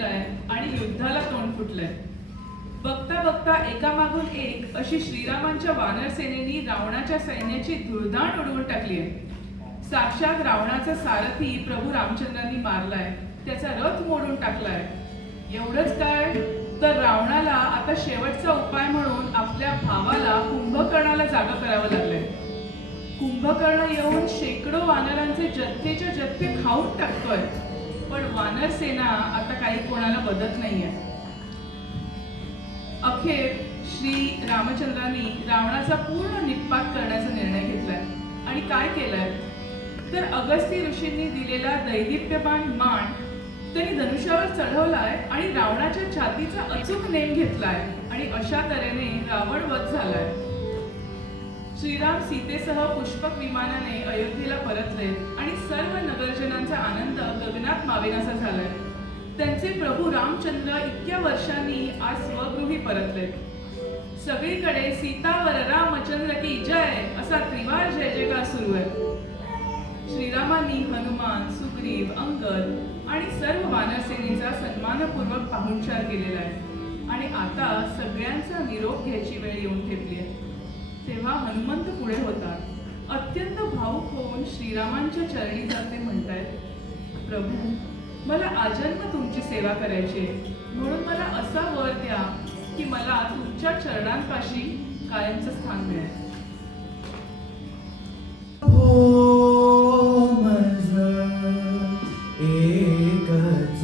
आलेला आहे आणि युद्धाला तोंड फुटलंय. बघता बघता एकामागून एक अशी श्रीरामांच्या वानर सेनेनी रावणाच्या सैन्याची धुळदाण उडवून टाकली आहे. साक्षात रावणाचा सारथी प्रभू रामचंद्रांनी मारलाय, त्याचा रथ मोडून टाकलाय. एवढंच काय तर रावणाला आता शेवटचा उपाय म्हणून आपल्या भावाला कुंभकर्णाला जागा करावं लागलंय. कुंभकर्ण येऊन शेकडो वानरांचे जथ्थेच्या जथ्थे खाऊन टाकतोय, पण वानर सेना आता काही कोणाला बदत नाहीये. अखेर श्री रामचंद्रांनी रावणाचा पूर्ण निःपात करण्याचा निर्णय घेतलाय. आणि काय केलंय तर अगस्ती ऋषींनी दिलेला दैदिप्यमान बाण त्यांनी धनुष्यावर चढवलाय आणि रावणाच्या छातीचा अचूक नेम घेतलाय आणि अशा तऱ्हेने रावण वध झालाय. श्रीराम सीतेसह पुष्पक विमानाने अयोध्येला परतले आणि सर्व नगरजनांचा आनंद गगनात मावेनासा झालाय. त्यांचे प्रभू रामचंद्र इतक्या वर्षांनी आज स्वगृही परतले. सगळीकडे सीतावर रामचंद्र की जय असा त्रिवार जय जयकार सुरू आहे. श्रीरामांनी हनुमान, सुग्रीव, अंगद आणि सर्व वानरसेनेचा सन्मानपूर्वक पाहुणचार केलेला आहे आणि आता सगळ्यांचा निरोप घ्यायची वेळ येऊन ठेपली आहे. तेव्हा हनुमंत पुढे होतात. अत्यंत भावुक होऊन श्रीरामांच्या चरणी जाते म्हणतायत, प्रभू मला आजन्म तुमची सेवा करायची आहे, म्हणून मला असा वर द्या की मला तुमच्या चरणांपाशी कायमचं स्थान मिळेल. एकच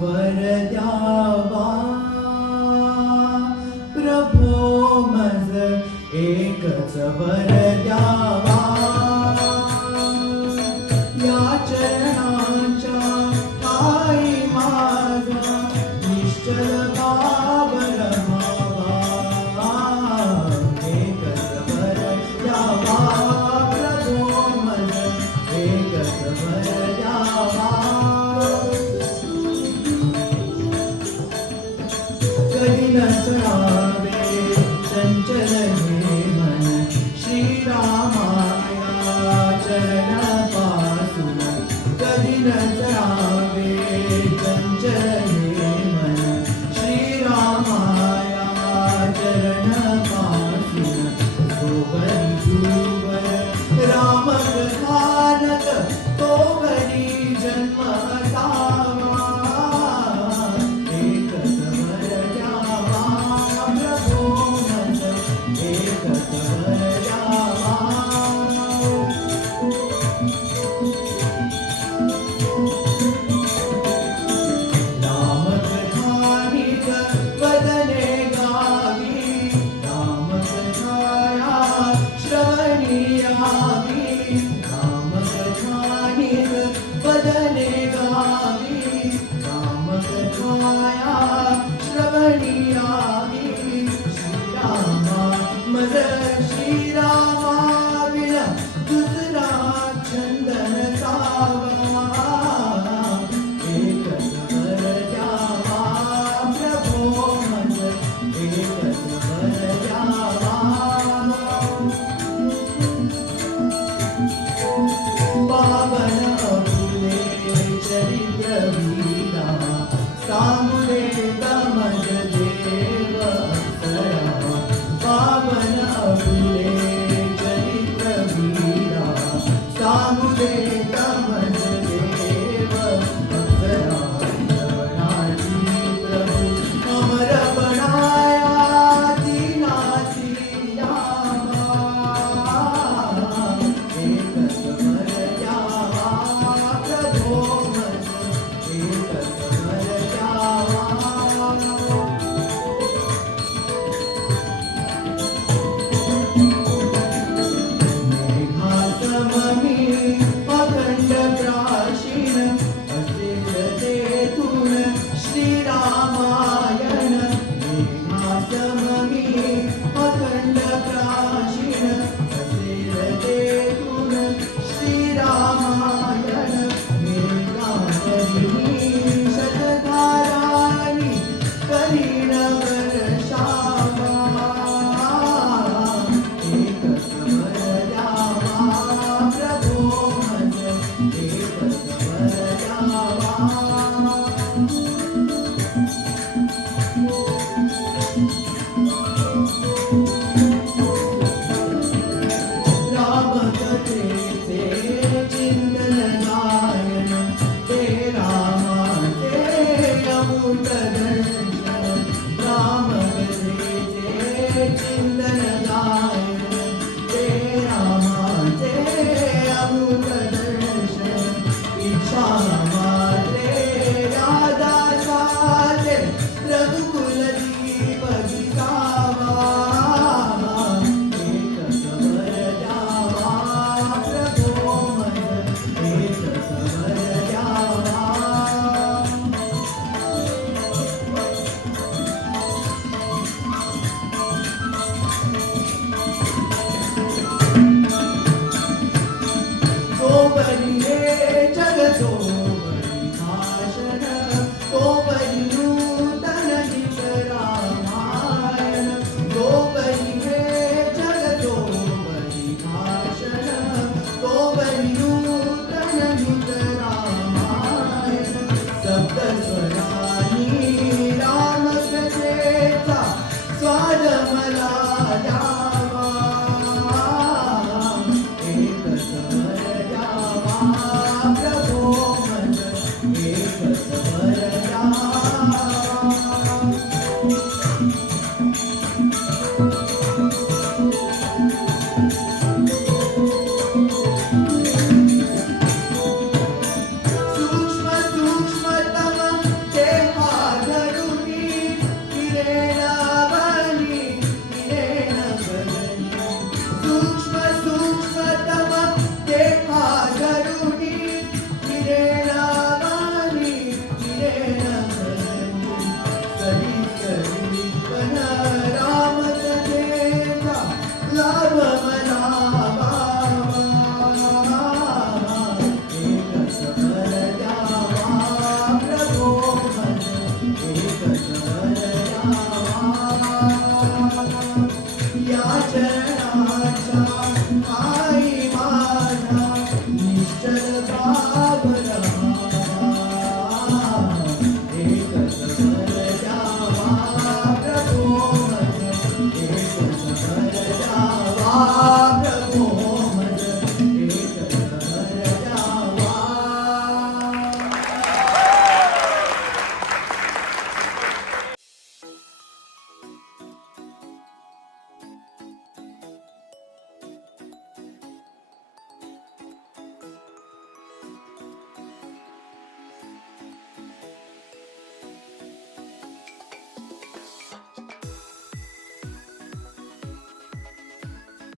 वर द्यावा प्रभो मज एकच वर द्यावा या चरणांच्या पायी माझा निश्चल भाव रमावा. एकच वर द्यावा प्रभो मज एकच वर द्यावा. कधी नसरावे चंचल हे मन श्रीरामाया चरणापासून. कधी नसरावे चंचल हे मन श्रीरामाया चरणापासून. तोवरी भूवर राम कथानक तोवरी जन्म असावा. एकच वर द्यावा प्रभो मज एकच वर द्यावा. रामकथानिक वदने गावी रामकथाया श्रवणी यावी. रामकथानिक वदने गावी रामकथाया श्रवणी यावी. श्रीरामा मज श्रीरामा विना दुसरा छंद नसावा. एकच वर द्यावा प्रभो मज एकच वर द्यावा. पावन फुले चरित्र वीरा